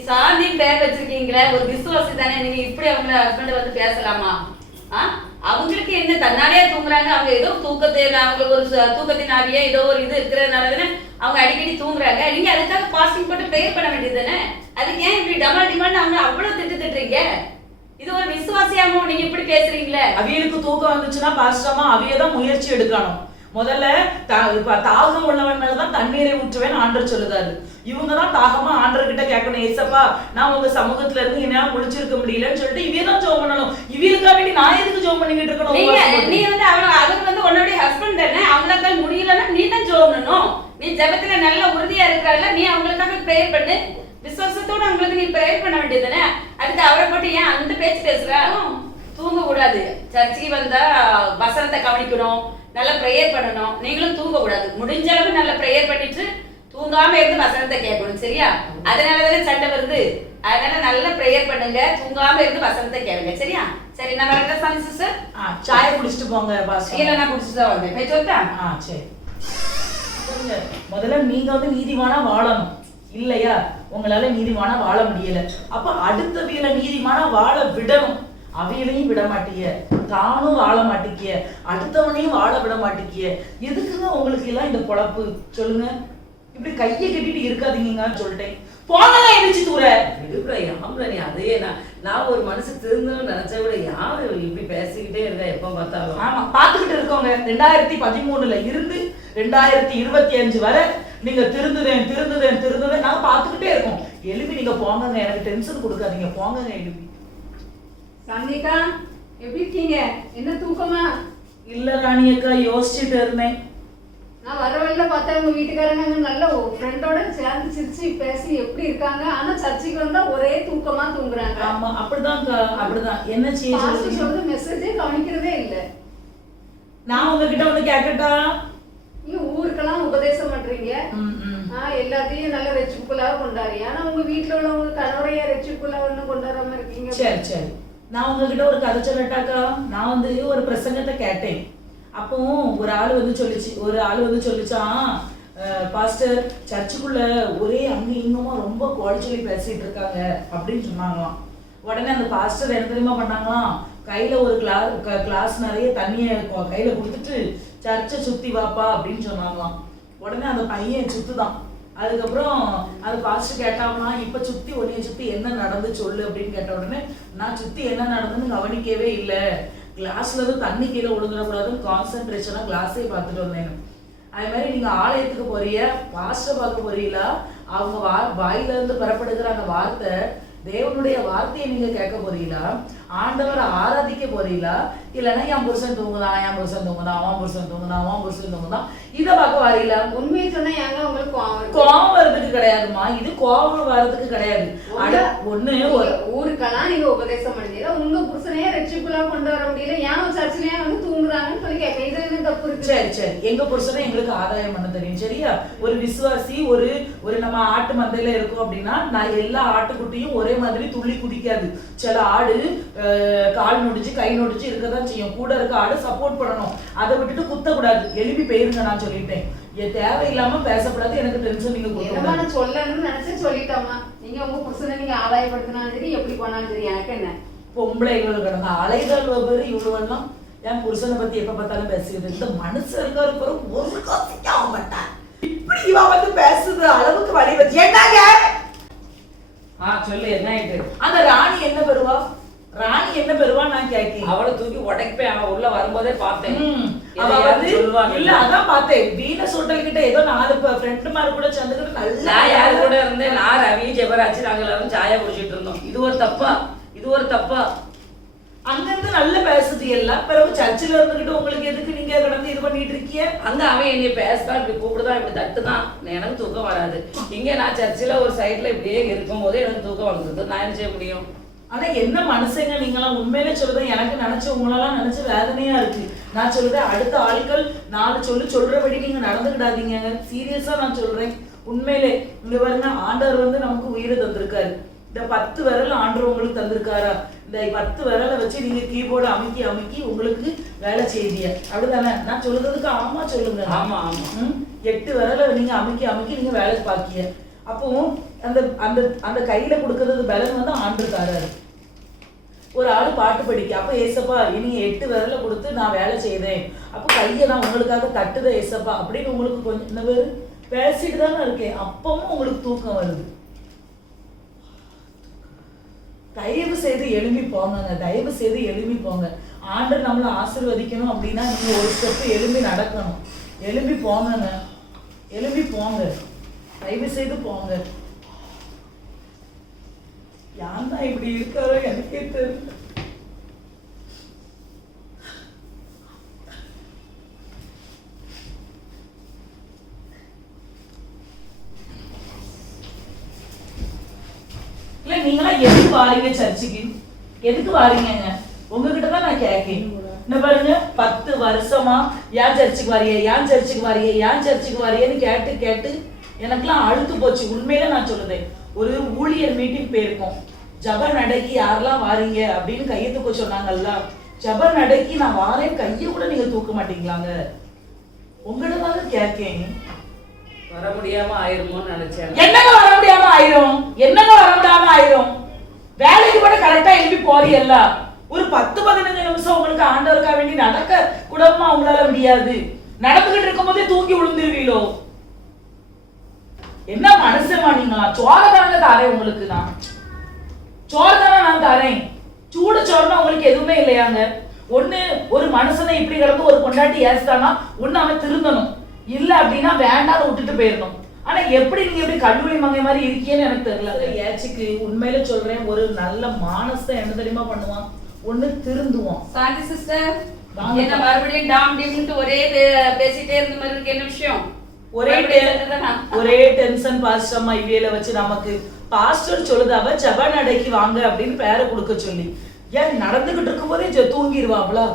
சாந்தி பேர் வச்சிருக்கீங்களே, ஒரு விசுவாசி தானே, நீங்க இப்படி அவங்க ஹஸ்பண்ட் வந்து பேசலாமா? அவங்களுக்கு என்ன, தன்னாலே தூங்குறாங்க, அவங்க ஏதோ தூக்கத்தை, அவங்களுக்கு ஒரு தூக்கத்தின் ஆவியே ஏதோ ஒரு இது இருக்கிறதுனால தானே அவங்க அடிக்கடி தூங்குறாங்க. நீங்க அதுக்காக பாஸ்டிங் போட்டு ப்ரேயர் பண்ண வேண்டியது தானே. அதுக்கு ஏன் இப்படி டிமாண்ட் அவங்க அவ்வளவு திட்டுறீங்க? இது ஒரு விசுவாசியாம நீங்க இப்படி பேசுறீங்களே? அவியலுக்கு தூக்கம் வந்துச்சுன்னா பாஸ்டர்மா அவியதான் முயற்சி எடுக்கணும். முதல்ல தாகம் உள்ளவன் மேலதான் தண்ணீரை ஊற்றுவேன் ஆண்டர் சொல்லுதாரு. இவங்கதான் தாகமா ஆண்டர் கிட்ட கேட்கணும், ஏசப்பா நான் உங்க சமூகத்துல இருந்து என்னால முடிச்சிருக்க முடியலன்னு சொல்லிட்டு இவியதான் ஜெபம் பண்ணணும். இவியலுக்கா வேண்டி நான் எதுக்கு ஜெபம் பண்ணிக்கிட்டு இருக்கணும்? நீ வந்து அவர் வந்து உன்னுடைய ஹஸ்பண்ட் தானே, அவங்களுக்காக முடியலன்னா நீ தான் ஜெபம் பண்ணணும். நீ ஜெபத்துல நல்ல உறுதியா இருக்கிறாள், நீ அவங்களுக்காக ப்ரேயர் பண்ணு. விசுவாசத்தோட அவங்களுக்கு நீ ப்ரேயர் பண்ண வேண்டியது தானே. அதுக்கு அவரை போட்டு ஏன் அந்த பேச்சு பேசுற? தூங்க கூடாது. சர்ச்சுக்கு வந்தா வசனத்தை கவனிக்கணும், நல்லா ப்ரேயர் பண்ணணும். நீங்களும் தூங்க கூடாது. முடிஞ்ச அளவு நல்லா ப்ரேயர் பண்ணிட்டு தூங்காம இருந்து வசனத்தை கேட்கணும். சரியா? அதனாலதானே சண்டை வருது. அதனால நல்லா ப்ரேயர் பண்ணுங்க, தூங்காம இருந்து வசனத்தை கேளுங்க. சரியா? சரி, நான் வரேன் சாமி சிஸ்டர். சாய குடிச்சிட்டு போங்க பாஸ்டர். இல்ல, நான் குடிச்சிட்டு தான் வந்தேன். போய் சொல்லிட்டா? சரி. முதல்ல நீங்க வந்து நீதிமானா வாழணும் இல்லையா? உங்களால நீதிமானா வாழ முடியல, அப்ப அடுத்தவியல நீதிமானா வாழ விடணும். அவையிலையும் விட மாட்டீங்க. தானும் வாழ மாட்டேங்கிய, அடுத்தவனையும் வாழ விட மாட்டேங்கிய. எதுக்குங்க உங்களுக்கு எல்லாம் இந்த பொழப்பு சொல்லுங்க? இப்படி கையை கட்டிட்டு இருக்காதீங்கன்னு சொல்லிட்டேன். போனதா எரிச்சு தூர ஆம்பளை நீ அதையே நான் ஒரு மனசு திருந்தணும்னு நினைச்ச விட யாரு இப்படி பேசிக்கிட்டே இருக்கா எப்ப பார்த்தாலும். ஆமா பாத்துக்கிட்டு இருக்கோங்க. 2013ல இருந்து 2025 வரை நீங்க திருந்துதேன் நாங்க பாத்துக்கிட்டே இருக்கோம். எழுப்பி நீங்க போங்க, எனக்கு டென்ஷன் கொடுக்காதீங்க, போங்க எழுப்பி. சந்திகா எப்படி இருக்கீங்க? என்ன தூக்கமா? இல்ல ராணி அக்கா, யோசிச்சுட்டு இருந்தேன். நான் வர வழியில பார்த்தா உங்க வீட்டுக்காரங்க நல்ல ஃப்ரெண்டோட சேர்ந்து சிரிச்சு பேசி எப்படி இருக்காங்க. ஆனா சர்ச்சைக்கு வந்தா ஒரே தூக்கமா தூங்குறாங்க. ஆமா அப்படிதான் அப்படிதான். என்ன செய்ய சொல்றது மெசேஜே கவனிக்கிறதே இல்ல. நான் உங்ககிட்ட வந்து கேட்கட்டா? நீங்க ஊருக்கெல்லாம் உபதேசம் பண்றீங்க, எல்லாத்தையும் நல்ல ரெச்சுக்குள்ளாக கொண்டாடி. ஆனா உங்க வீட்டுல உள்ளவங்க கணவரையா ரெச்சுக்குள்ளாக கொண்டாடாம இருக்கீங்க. சரி சரி, நான் உங்ககிட்ட ஒரு கதை சொல்லட்டாக்கா. நான் வந்து ஒரு பிரசங்கத்தை கேட்டேன். அப்போ ஒரு ஆள் வந்து சொல்லிச்சான், பாஸ்டர் சர்ச்சுக்குள்ள ஒரே அங்க இங்கமா ரொம்ப குறைச்சொல்லி பேசிட்டு இருக்காங்க அப்படின்னு சொன்னாங்களாம். உடனே அந்த பாஸ்டர் என்ன தெரியுமா பண்ணாங்களாம், கையில ஒரு கிளாஸ் நிறைய தண்ணிய கையில கொடுத்துட்டு சர்ச்சை சுத்தி வாப்பா அப்படின்னு சொன்னாங்களாம். உடனே அந்த பையன் சுத்துதான். அதுக்கப்புறம் அது பாஸ்டர் கேட்டாங்கன்னா, இப்ப சுத்தி உன்னைய சுத்தி என்ன நடந்து சொல்லு அப்படின்னு கேட்ட உடனே நான் சுத்தி என்ன நடந்துன்னு கவனிக்கவே இல்லை, கிளாஸ்ல இருந்து தண்ணி கீழே விழுந்துடக்கூடாதுன்னு கான்சென்ட்ரேஷனா கிளாஸே பார்த்துட்டு வந்தேன். அதே மாதிரி நீங்க ஆலயத்துக்கு போறீங்க, பாஸ்டர் பார்க்க போறீங்களா, அவங்க வாயில இருந்து பெறப்படுகிற அந்த வார்த்தை தேவனுடைய வார்த்தையை நீங்க கேட்க போறீங்களா, ஆண்டவரை ஆராதிக்க போறீங்களா, இல்லைன்னா என் புருஷன் தூங்குதான் அவன் புருஷன் தூங்குதான் இதை பார்க்க வரீங்களா? உண்மையை சொன்னா ஏங்க உங்களுக்கு கோவம் வர்றதுக்கு கிடையாதுமா, இது கோவம் வர்றதுக்கு கிடையாது. ஒண்ணு ஊருக்கெல்லாம் நீங்க உபதேசம் பண்ணீங்க, உங்க புருஷனையே ரெச்சுக்குள்ளா கொண்டு வர முடியல, ஏன் சர்ச்சிலேயே வந்து தூங்குறாங்கன்னு சொல்லி கேட்க, இது என்ன தப்பு இருக்கு? சரி சரி, எங்க புருஷனை எங்களுக்கு ஆதாயம் பண்ண தெரியும் சரியா. ஒரு விசுவாசி ஒரு நம்ம ஆட்டு மந்தையில இருக்கும் அப்படின்னா, நான் எல்லா ஆட்டுக்குட்டியும் ஒரே மாதிரி துள்ளி குதிக்காது. சில ஆடு கால் நொடிச்சு கை நொடிச்சு இருக்கதான் செய்யும். கூட இருக்க ஆடு சப்போர்ட் பண்ணணும், அதை விட்டுட்டு குத்த கூடாது. எழுப்பி போயிருங்க, நான் சொல்லிட்டேன். தேவையில்லாம பேசப்படாது, எனக்கு டென்ஷன் நீங்க கொடுக்கணும். சொல்லணும்னு நினைச்சு சொல்லிட்டோமா. நீங்க உங்க புருஷனை நீங்க ஆதாயப்படுத்தினாலும் சரி, எப்படி போனாலும் சரி, எனக்கு என்ன பொம்பளை இவ்வளவு கிடந்த அலைகள் பேரு இவ்வளவுலாம் என் புருஷனை பத்தி எப்ப பார்த்தாலும் பேசுறது. இந்த மனுஷன் இருக்காரு ஒரு காசிக்க மாட்டான். இப்படி இவ வந்து பேசுது அளவுக்கு வழி வச்சு என்னங்க சொல்லு என்ன ஆயிட்டு? அந்த ராணி என்ன பெறுவா நான் கேட்கேன். அவளை தூக்கி உடைப்பேன். அவன் உள்ள வரும்போதே பார்த்தேன். அவ வந்து இல்ல அதான் பார்த்தேன், வீனஸ் ஹோட்டல் கிட்ட ஏதோ 4 ஃப்ரெண்ட் மாதிரி கூட சேர்ந்துக்கிட்டு நல்லா யாரு கூட இருந்தேன். நான் ரவி ஜெபராஜ் நாங்க எல்லாரும் சாயா குடிச்சிட்டு இருந்தோம். இது ஒரு தப்பா அங்கிருந்து நல்ல பேசுது எல்லாம். பிறகு சர்ச்சில் இருந்துகிட்டு உங்களுக்கு எதுக்கு நீங்க கடந்து இது பண்ணிட்டு இருக்கீங்க? அங்க அவன் என்னை பேசுதான், இப்படி கூப்பிடுதான், இப்படி தட்டுதான், எனக்கு தூக்கம் வராது. இங்க நான் சர்ச்சில் ஒரு சைட்ல இப்படியே இருக்கும் போது எனக்கு தூக்கம் வந்துருது. நான் என்ன செய்ய முடியும்? ஆனா என்ன மனுஷங்க நீங்களாம், உண்மையிலே சொல்றேன், எனக்கு நினைச்சு உங்களெல்லாம் நினைச்சு வேதனையா இருக்கு. நான் சொல்றேன், அடுத்த ஆட்கள் 4 சொல்றபடி நீங்க நடந்துக்கிடாதீங்க. சீரியஸா நான் சொல்றேன். உண்மையிலே இங்க பாருங்க, ஆண்டவர் வந்து நமக்கு உயிரை தந்திருக்காரு. இந்த 10 விரல் ஆண்டவர் உங்களுக்கு தந்திருக்காரா? இந்த 10 விரலை வச்சு நீங்க கீபோர்டு அமுக்கி உங்களுக்கு வேலை செய்திய அப்படிதானே? நான் சொல்றதுக்கு ஆமா சொல்லுங்க. ஆமா 8 விரலை நீங்க அமுக்கி நீங்க வேலை பாக்கிய. அப்போ அந்த அந்த அந்த கையில கொடுக்கறது பலன் வந்து ஆண்டுக்காரர். ஒரு ஆளு பாட்டு படிக்க, அப்ப ஏசப்பா நீங்க 8 விரலை கொடுத்து நான் வேலை செய்தேன், அப்ப கையை நான் உங்களுக்காக தட்டுத ஏசப்பா அப்படின்னு உங்களுக்கு கொஞ்சம் இந்த பேரு பேசிட்டு தானே இருக்கேன். அப்பவும் உங்களுக்கு தூக்கம் வருது. தயவு செய்து எழுப்பி போங்க. ஆண்டவர் நம்மளை ஆசீர்வதிக்கணும் அப்படின்னா நீங்க ஒரு ஸ்டெப் எழுப்பி நடக்கணும். எழுப்பி போங்க, தயவு செய்து போங்க. யாருன்னா இப்படி இருக்காரோ எனக்கே தெரியல. இல்ல நீங்களா எதுக்கு வாரீங்க சர்ச்சுக்கு? எதுக்கு வாரீங்க? உங்ககிட்ட தான் நான் கேட்கேன். என்ன பாருங்க, 10 வருஷமா ஏன் சர்ச்சுக்கு வாரியேன்னு கேட்டு எனக்குலாம் அழுத்து போச்சு. உண்மையில நான் சொல்லுதேன், ஒரு ஊழியர் மீட்டிங் போயிருக்கோம். ஜப நடைக்கு யாரெல்லாம் வாரீங்க அப்படின்னு கையை தூக்க சொன்னாங்கல்ல. ஜப நடைக்கு நான் வாரேன், கையை கூட நீங்க தூக்க மாட்டீங்களாங்க? உங்கள்கிட்ட தான் கேட்கேன். வர முடியாம ஆயிருமோன்னு நினைச்சேன். என்னங்க வர முடியாம ஆயிரும்? வேலைக்கு கூட கரெக்டா எழுப்பி போறீல்ல, ஒரு 10-15 நிமிஷம் உங்களுக்கு ஆண்டவருக்காக வேண்டி நடக்க கூடமா உங்களால முடியாது? நடந்துகிட்டு இருக்கும் போதே தூங்கி விழுந்துருவீங்களோ? என்ன மனசுமா நீங்களா? சோறு தானே தாரேன் உங்களுக்கு, நான் சோறு தானே நான் தாரேன். சூடு சோறுனா உங்களுக்கு எதுவுமே இல்லையாங்க? ஒண்ணு ஒரு மனுஷனை இப்படி கிடந்து ஒரு கொண்டாட்டி ஏசுதானா ஒண்ணு அவன் திருந்தணும், இல்ல அப்படின்னா வேண்டாம் விட்டுட்டு போயிடணும். ஆனா எப்படி நீங்க எப்படி கல்லூரி மங்கை மாதிரி இருக்கீங்கன்னு எனக்கு தெரியல. ஏச்சுக்கு உண்மையில சொல்றேன், ஒரு நல்ல மானசத்தை என்ன தெரியுமா பண்ணுவான், ஒண்ணு திருந்துவான். சாந்தி சிஸ்டர், என்ன மறுபடியும் டாம் டிம்னு ஒரே பேசிட்டே இருந்த மாதிரி இருக்கு, என்ன விஷயம்? ஒரே டென்ஷன் பாஸ்டர்மா. இவையில வச்சு நமக்கு பாஸ்டர் சொல்லுதாவ ஜப நடைக்கு வாங்க அப்படின்னு பேரை கொடுக்க சொல்லி, ஏன் நடந்துகிட்டு இருக்கும் போதே தூங்கிடுவாங்களா?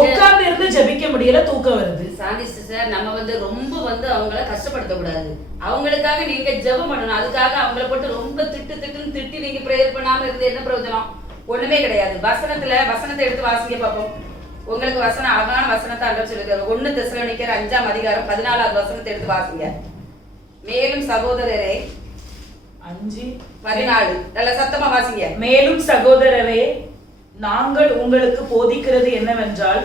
உட்கார்ந்து இருந்து ஜபிக்க முடியல, தூக்கம் வருது. சாந்தி சிஸ்டர், நம்ம ரொம்ப அவங்கள கஷ்டப்படுத்த கூடாது. அவங்களுக்காக நீங்க ஜெபம் பண்ணணும். அதுக்காக அவங்கள போட்டு ரொம்ப திட்டுன்னு திட்டி நீங்க பிரேயர் பண்ணாம இருந்து என்ன பிரயோஜனம்? ஒண்ணுமே கிடையாது. வசனத்தை எடுத்து வாசிங்க பாப்போம். உங்களுக்கு வசனம், அழகான வசனத்தை ஆண்டவர் சொல்லிருக்காரு. 1 தெசலோனிக்கர் 5ஆம் அதிகாரம் 14வது வசனத்தை எடுத்து வாசிங்க. மேலும் சகோதரரே, 5:14 நல்ல சத்தமா வாசிங்க. மேலும் சகோதரரே, நாங்கள் உங்களுக்கு போதிக்கிறது என்னவென்றால்,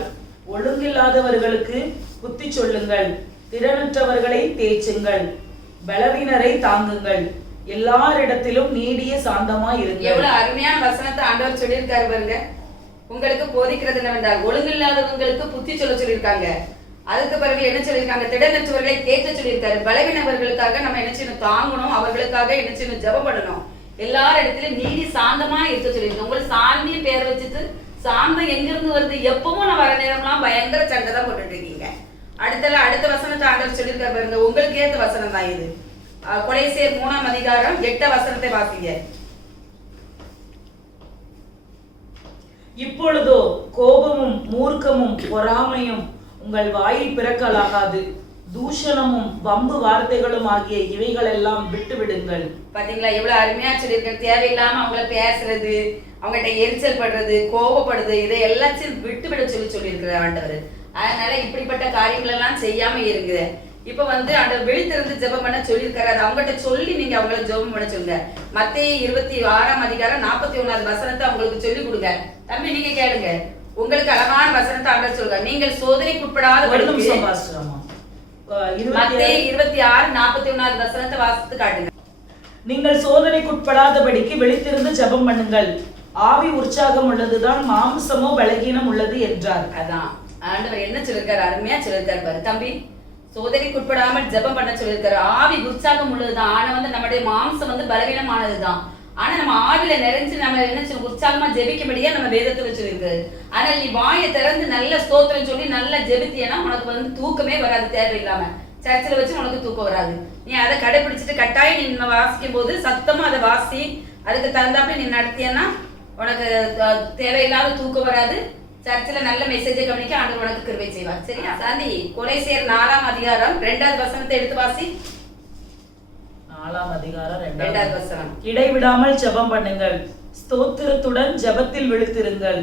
ஒழுங்கில்லாதவர்களுக்கு புத்தி சொல்லுங்கள், திறனற்றவர்களை தேய்ச்சுங்கள், பலவீனரை தாங்குங்கள், எல்லாரிடத்திலும் நீடிய சாந்தமாய் இருங்கள். எவ்வளவு அருமையான வசனத்தை ஆண்டவர் சொல்லியிருக்காரு பாருங்க. உங்களுக்கு போதிக்கிறது என்னவென்றால், ஒழுங்கில்லாதவங்களுக்கு புத்தி சொல்ல சொல்லியிருக்காங்க. அதுக்கு பிறகு என்ன சொல்லியிருக்காங்க, திடனற்றவர்களை தேய்ச்ச சொல்லியிருக்காரு. பலவீனவர்களுக்காக நம்ம என்ன செய்யணும், தாங்கணும். அவர்களுக்காக என்ன செய்யணும், ஜெபம் பண்ணணும். எல்லாரிடத்திலும் நீதி சாந்தமா இருக்க சொல்லியிருக்கேன். உங்களுக்கு சாந்தியும் பேர் வச்சுட்டு சாந்தம் எங்க இருந்து வருது? எப்பவும் நான் வர நேரம்லாம் பயங்கர சண்டை தான் போட்டுட்டு இருக்கீங்க. அடுத்த வசனத்தை ஆண்டவர் சொல்லியிருக்காரு பாருங்க. உங்களுக்கு ஏற்ற வசனம் தான் இது. கொலைசேர் 3ஆம் அதிகாரம் 8 வசனத்தை வாசிங்க. இப்பொழுதோ கோபமும் மூர்க்கமும் பொறாமையும் உங்கள் வாயில் பிறக்கலாகாது, தூஷணமும் வம்பு வார்த்தைகளும் ஆகிய இவைகள் எல்லாம் விட்டு விடுங்கள். பாத்தீங்களா எவ்வளவு அருமையா சொல்லியிருக்கேன். தேவையில்லாம அவங்கள பேசுறது, அவங்ககிட்ட எரிச்சல் படுறது, கோபப்படுறது, இதை எல்லாத்தையும் விட்டு விட சொல்லியிருக்கிற ஆண்டவர். அதனால இப்படிப்பட்ட காரியங்கள் எல்லாம் செய்யாம இருங்க. இப்ப அந்த விழித்திருந்து ஜெபம் பண்ண சொல்லியிருக்காரு. அவங்ககிட்ட சொல்லி நீங்க அவங்கள ஜெபம் பண்ண சொல்லுங்க. மத்தேயு 26ஆம் அதிகாரம் 41வது வசனத்தை அவங்களுக்கு சொல்லி கொடுங்க. தம்பி நீங்க கேளுங்க. உங்களுக்கு அழகான வசனத்தை ஆண்டவர் சொல்லுங்க. நீங்கள் சோதனைக்குட்படாத மத்தேயு 26:41வது வசனத்தை வாசித்து காட்டுங்க. நீங்கள் சோதனைக்குட்படாதபடிக்கு விழித்திருந்து ஜெபம் பண்ணுங்கள், ஆவி உற்சாகம் உள்ளதுதான், மாம்சமோ பலகீனம் உள்ளது என்றார். அதான் ஆண்டவர் என்ன சொல்லிருக்காரு, அருமையா சொல்லிருக்காரு பாரு தம்பி. சோதனைக்குட்படாமல் ஜெபம் பண்ண சொல்லியிருக்காரு. ஆவி உற்சாகம் உள்ளதுதான், ஆனா நம்முடைய மாம்சம் பலவீனமானதுதான். ஆனா நம்ம ஆவில நிறைஞ்சு நம்ம என்ன உற்சாகமா ஜெபிக்கும்படியா நம்ம வேதத்துல சொல்லியிருக்காரு. ஆனால் நீ வாயை திறந்து நல்ல ஸ்தோத்திரம் சொல்லி நல்லா ஜெபித்தியனா உனக்கு தூக்கமே வராது. தேவையில்லாம சர்ச்சில் வச்சு உனக்கு தூக்கம் வராது. நீ அதை கடைபிடிச்சிட்டு கட்டாயம் நீ வாசிக்கும் போது சத்தமா அதை வாசி, அதுக்கு தகுந்தாப்படி நீ நடத்தியன்னா உனக்கு தேவையில்லாத தூக்கம் வராது. சர்ச்சில் நல்ல மெசேஜை கவனிக்க ஆண்டவர் உனக்கு கிருபை செய்வார். சரியா சாந்தி? கொலைசேர் 4ஆம் அதிகாரம் 2வது வசனத்தை எடுத்து வாசி. 4ஆம் அதிகாரம் 2வது வசனம். இடைவிடாமல் ஜெபம் பண்ணுங்கள், ஸ்தோத்திரத்துடன் ஜெபத்தில் விழித்திருங்கள்.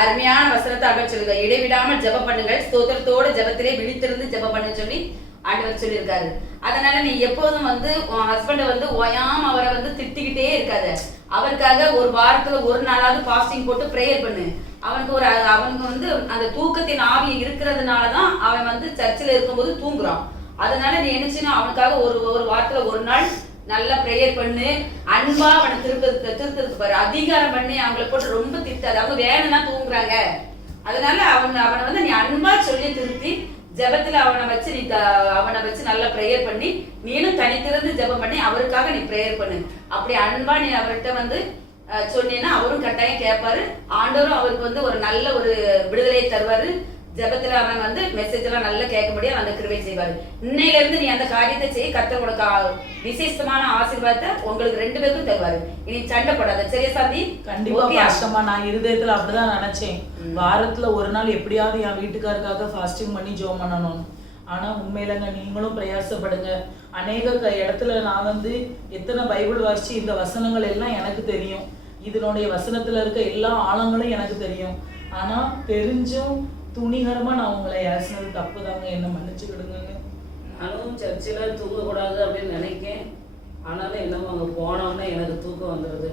அருமையான வசனத்தை ஆண்டவர் சொல்லுங்க. இடைவிடாமல் ஜெபம் பண்ணுங்கள், ஸ்தோத்திரத்தோட ஜெபத்திலே விழித்திருந்து ஜெபம் பண்ண சொல்லி ஆண்டவர் சொல்லியிருக்காரு. அதனால நீ எப்போதும் உன் ஹஸ்பண்டை ஓயாம அவரை திட்டிக்கிட்டே இருக்காத. அவருக்காக ஒரு வாரத்துல ஒரு நாளாவது ஃபாஸ்டிங் போட்டு பிரேயர் பண்ணு. அவனுக்கு அந்த தூக்கத்தின் ஆவி இருக்கிறதுனாலதான் அவன் சர்ச்சில் இருக்கும்போது தூங்குறான். அதனால நீ என்ன அவனுக்காக ஒரு வாரத்துல ஒரு நாள் நல்லா பிரேயர் பண்ணு. அன்பா அவனை திருத்தத்துக்கு பாரு. அதிகாரம் பண்ணி அவங்களை போட்டு ரொம்ப திட்டாது. அவங்க வேணும்னா தூங்குறாங்க. அதனால அவனை நீ அன்பா சொல்லி திருத்தி ஜெபத்துல அவனை வச்சு நல்லா பிரேயர் பண்ணி நீனும் தனித்திருந்து ஜெபம் பண்ணி அவருக்காக நீ பிரேயர் பண்ணு. அப்படி அன்பா நீ அவர்கிட்ட சொன்னீங்கன்னா அவரும் கட்டாயம் கேட்பாரு. ஆண்டவரும் அவருக்கு ஒரு நல்ல ஒரு விடுதலையை தருவாரு. ஜெபத்துல அவன் மெசேஜ் எல்லாம் நல்லா கேட்க முடியும், அந்த கிருபை செய்வாரு. இன்னையில இருந்து நீ அந்த காரியத்தை செய்ய கர்த்தர் உனக்கு விசேஷமான ஆசீர்வாதத்தை உங்களுக்கு 2 பேருக்கும் தருவாரு. இனி சண்டை போடாத. சரியா சாந்தி? கண்டிப்பா கஷ்டமா. நான் இருதயத்துல அப்படிதான் நினைச்சேன். வாரத்துல ஒரு நாள் எப்படியாவது என் வீட்டுக்காருக்காக ஃபாஸ்டிங் பண்ணி ஜெபம் பண்ணணும். ஆனா உண்மையிலங்க நீங்களும் பிரயாசப்படுங்க. அநேக இடத்துல நான் எத்தனை பைபிள் வாசிச்சு இந்த வசனங்கள் எல்லாம் எனக்கு தெரியும். இதனுடைய வசனத்துல இருக்க எல்லா ஆழங்களும் எனக்கு தெரியும். ஆனா தெரிஞ்சும் துணிகரமா நான் உங்களை ஏசினது தப்பு தாங்க, என்ன மன்னிச்சுக்கிடுங்க. நானும் சர்ச்சில் தூங்கக்கூடாது அப்படின்னு நினைக்கேன். ஆனாலும் என்னமோ அங்கே போனோன்னே எனக்கு தூக்கம் வந்துடுது.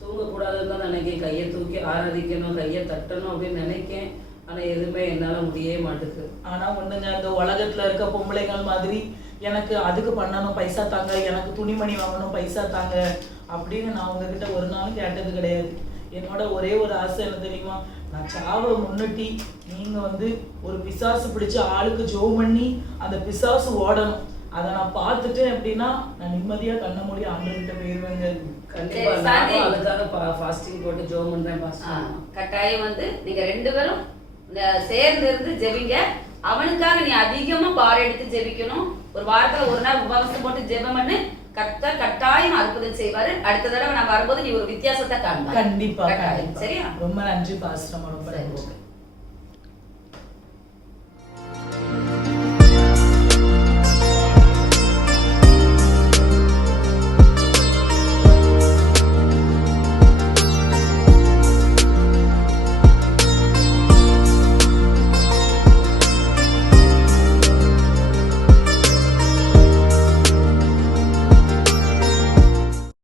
தூங்கக்கூடாதுன்னு தான் நினைக்கேன், கையை தூக்கி ஆராதிக்கணும், கையை தட்டணும் அப்படின்னு நினைக்கேன். ஆனா எதுவுமே என்னால முடியவே மாட்டேங்குது. ஆனா ஒண்ணுங்க, இந்த உலகத்துல இருக்க பொம்பளைகள் மாதிரி எனக்கு அதுக்கு பண்ணணும் பைசா தாங்க, எனக்கு துணிமணி வாங்கணும் பைசா தாங்க அப்படின்னு நான் உங்ககிட்ட ஒரு நாளும் கேட்டது கிடையாது. என்னோட ஒரே ஒரு ஆசை என்ன தெரியுமா, நான் சாவை முன்னிட்டு நீங்க ஒரு பிசாசு பிடிச்ச ஆளுக்கு ஜோம் பண்ணி அந்த பிசாசு ஓடணும். அதை நான் பார்த்துட்டேன் அப்படின்னா நான் நிம்மதியா கண்ண மூடி ஆண்டவர்கிட்ட போயிருவேங்க. கண்டிப்பா நானும் அதுக்காக ஃபாஸ்டிங் போட்டு ஜெபம் பண்றேன் பாஸ்டர். கட்டாயம் நீங்க 2 பேரும் சேர்ந்து இருந்து ஜெபிங்க. அவனுக்காக நீ அதிகமா பார் எடுத்து ஜெபிக்கணும். ஒரு வாரத்துல ஒரு நாள் உபவாசம் போட்டு ஜெபம் பண்ணு. கர்த்தர் கட்டாயம் அற்புதம் செய்வாரு. அடுத்த தடவை நான் வரும்போது நீ ஒரு வித்தியாசத்தை காண்பாய். கண்டிப்பா சரியா? ரொம்ப நன்றி பாஸ்டர். ரொம்ப நன்றி.